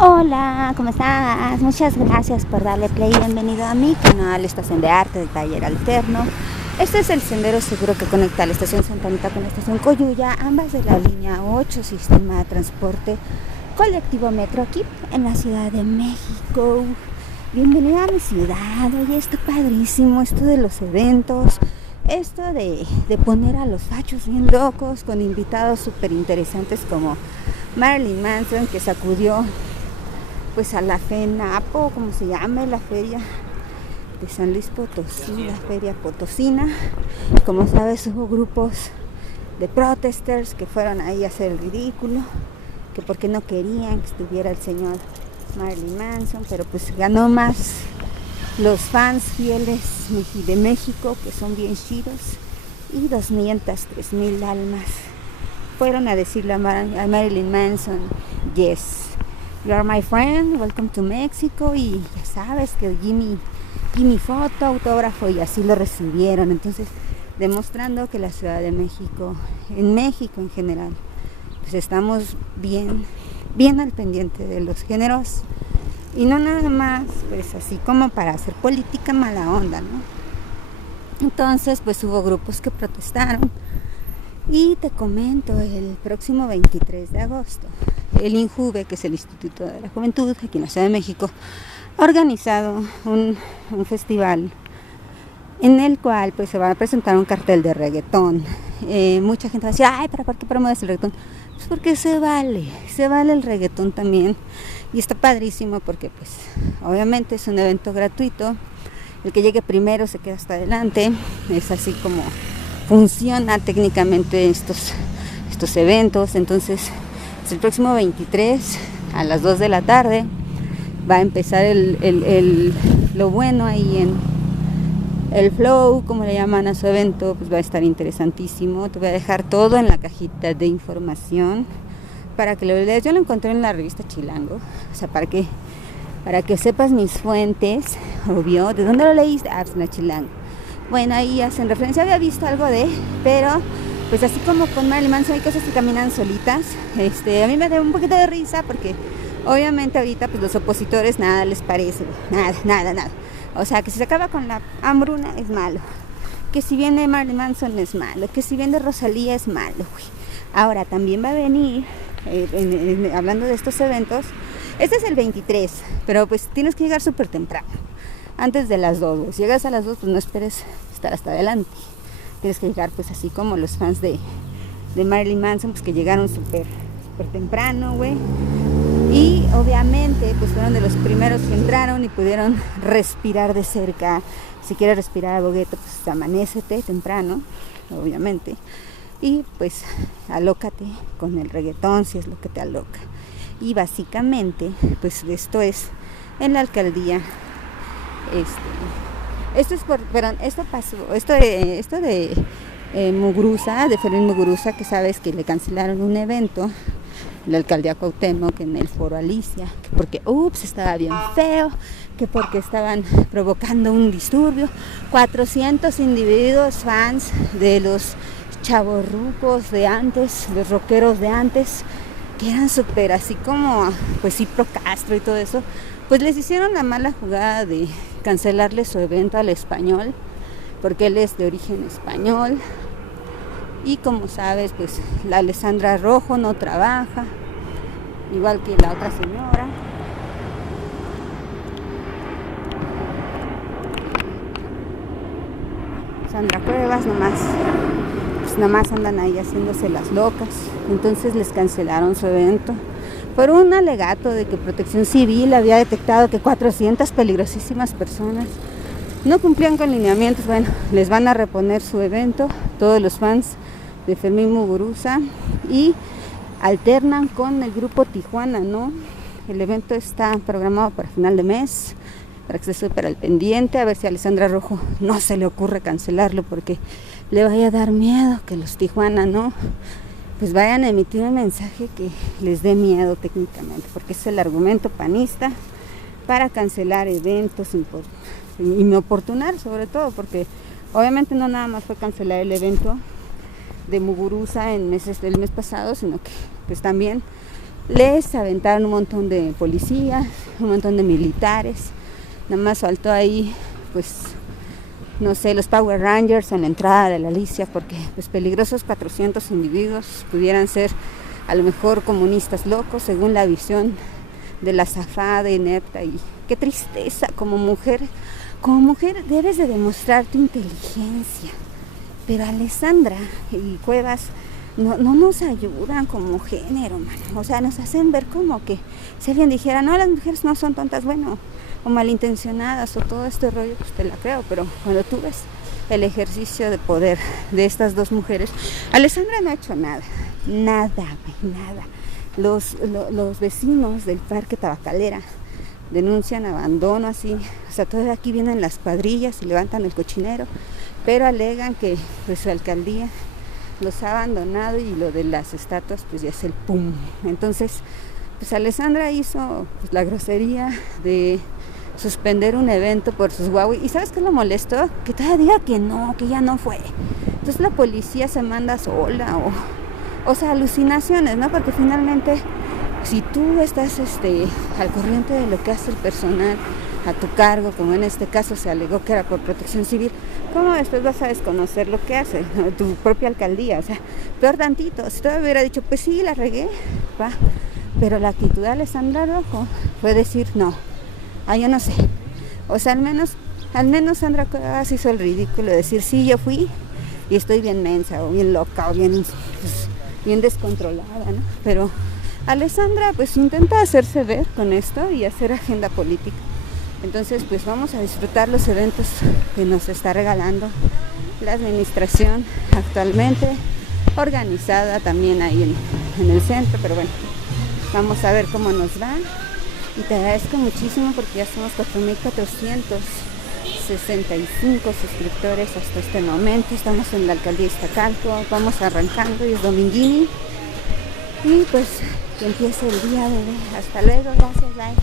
Hola, ¿cómo estás? Muchas gracias por darle play. Bienvenido a mi canal, Estación de Arte del Taller Alterno. Este es el sendero seguro que conecta la estación Santa Anita con la estación Coyuya, ambas de la línea 8, sistema de transporte colectivo metro, aquí en la Ciudad de México. Bienvenida a mi ciudad. Oye, está padrísimo esto de los eventos, esto de poner a los fachos bien locos con invitados súper interesantes como Marilyn Manson, que sacudió pues a la FENAPO, como se llame, la feria de San Luis Potosí, la feria potosina. Como sabes, hubo grupos de protesters que fueron ahí a hacer el ridículo, que porque no querían que estuviera el señor Marilyn Manson, pero pues ganó más los fans fieles de México, que son bien chidos, y 203,000 almas fueron a decirle a Marilyn Manson, yes, you are my friend, welcome to Mexico, y ya sabes que Jimmy foto, autógrafo, y así lo recibieron. Entonces, demostrando que la Ciudad de México, en México en general, pues estamos bien al pendiente de los géneros, y no nada más, pues así como para hacer política mala onda, ¿no? Entonces, pues hubo grupos que protestaron. Y te comento, el próximo 23 de agosto, el INJUVE, que es el Instituto de la Juventud, aquí en la Ciudad de México, ha organizado un festival en el cual pues se va a presentar un cartel de reggaetón. Mucha gente va a decir, ay, ¿pero por qué promueves el reggaetón? Pues porque se vale el reggaetón también. Y está padrísimo porque pues obviamente es un evento gratuito. El que llegue primero se queda hasta adelante. Es así como funciona técnicamente estos eventos. Entonces, el próximo 23 a las 2 de la tarde va a empezar lo bueno ahí en el flow, como le llaman a su evento. Pues va a estar interesantísimo. Te voy a dejar todo en la cajita de información para que lo leas. Yo lo encontré en la revista Chilango, o sea, para que sepas mis fuentes, obvio. ¿De dónde lo leíste? Ah, pues en la Chilango. Bueno, ahí hacen referencia, había visto algo pero pues así como con Marilyn Manson hay cosas que caminan solitas. A mí me da un poquito de risa porque obviamente ahorita pues los opositores nada les parece, nada. O sea, que si se acaba con la hambruna es malo, que si viene Marilyn Manson es malo, que si viene Rosalía es malo. Ahora también va a venir, hablando de estos eventos, este es el 23, pero pues tienes que llegar súper temprano, antes de las 2, Si llegas a las 2, pues no esperes estar hasta adelante. Tienes que llegar pues así como los fans de Marilyn Manson, pues que llegaron súper temprano, güey. Y obviamente pues fueron de los primeros que entraron y pudieron respirar de cerca. Si quieres respirar a bogueto, pues amanécete temprano, obviamente. Y pues alócate con el reggaetón si es lo que te aloca. Y básicamente pues esto es en la alcaldía. Esto de Muguruza, de Fermín Muguruza, que sabes que le cancelaron un evento, la alcaldía Cuauhtémoc, en el Foro Alicia, que porque estaba bien feo, que porque estaban provocando un disturbio. 400 individuos fans de los chavorrucos de antes, los rockeros de antes, que eran súper así como pues sí pro Castro y todo eso, pues les hicieron la mala jugada de cancelarle su evento al Español, porque él es de origen español. Y como sabes, pues la Alessandra Rojo no trabaja, igual que la otra señora. Sandra Cuevas nomás andan ahí haciéndose las locas. Entonces les cancelaron su evento por un alegato de que Protección Civil había detectado que 400 peligrosísimas personas no cumplían con lineamientos. Bueno, les van a reponer su evento, todos los fans de Fermín Muguruza, y alternan con el grupo Tijuana, ¿no? El evento está programado para final de mes, para que esté súper al pendiente, a ver si a Alessandra Rojo no se le ocurre cancelarlo, porque le vaya a dar miedo que los Tijuana, ¿no? Pues vayan a emitir un mensaje que les dé miedo técnicamente, porque es el argumento panista para cancelar eventos inoportunar, sobre todo, porque obviamente no nada más fue cancelar el evento de Muguruza el mes pasado, sino que pues también les aventaron un montón de policías, un montón de militares, nada más faltó ahí, pues, no sé, los Power Rangers en la entrada de la Alicia, porque pues peligrosos 400 individuos pudieran ser a lo mejor comunistas locos, según la visión de la azafada inepta. Y qué tristeza, como mujer debes de demostrar tu inteligencia, pero Alessandra y Cuevas no nos ayudan como género, mano. O sea, nos hacen ver como que si alguien dijera, no, las mujeres no son tontas, bueno, o malintencionadas o todo este rollo, pues te la creo, pero cuando tú ves el ejercicio de poder de estas dos mujeres, Alessandra no ha hecho nada, nada. Los vecinos del Parque Tabacalera denuncian abandono así, o sea, todavía aquí vienen las cuadrillas y levantan el cochinero, pero alegan que pues su alcaldía los ha abandonado y lo de las estatuas pues ya es el pum. Entonces, pues Alessandra hizo pues, la grosería de suspender un evento por sus Huawei. ¿Y sabes qué lo molestó? Que todavía diga que no, que ya no fue. Entonces la policía se manda sola o sea, alucinaciones, ¿no? Porque finalmente, si tú estás al corriente de lo que hace el personal a tu cargo, como en este caso se alegó que era por protección civil, ¿cómo después vas a desconocer lo que hace, ¿no? Tu propia alcaldía? O sea, peor tantito, si todavía hubiera dicho, pues sí, la regué, va. Pero la actitud de Alessandra Rojo fue decir no. Yo no sé. O sea, al menos Sandra Cuevas hizo el ridículo de decir, sí, yo fui y estoy bien mensa o bien loca o bien descontrolada, ¿no? Pero Alessandra pues intenta hacerse ver con esto y hacer agenda política. Entonces pues vamos a disfrutar los eventos que nos está regalando la administración actualmente, organizada también ahí en el centro, pero bueno, vamos a ver cómo nos va. Y te agradezco muchísimo porque ya somos 4,465 suscriptores hasta este momento. Estamos en la alcaldía de Iztacalco, vamos arrancando y es dominguini. Y pues que empiece el día, bebé. Hasta luego, gracias, bye.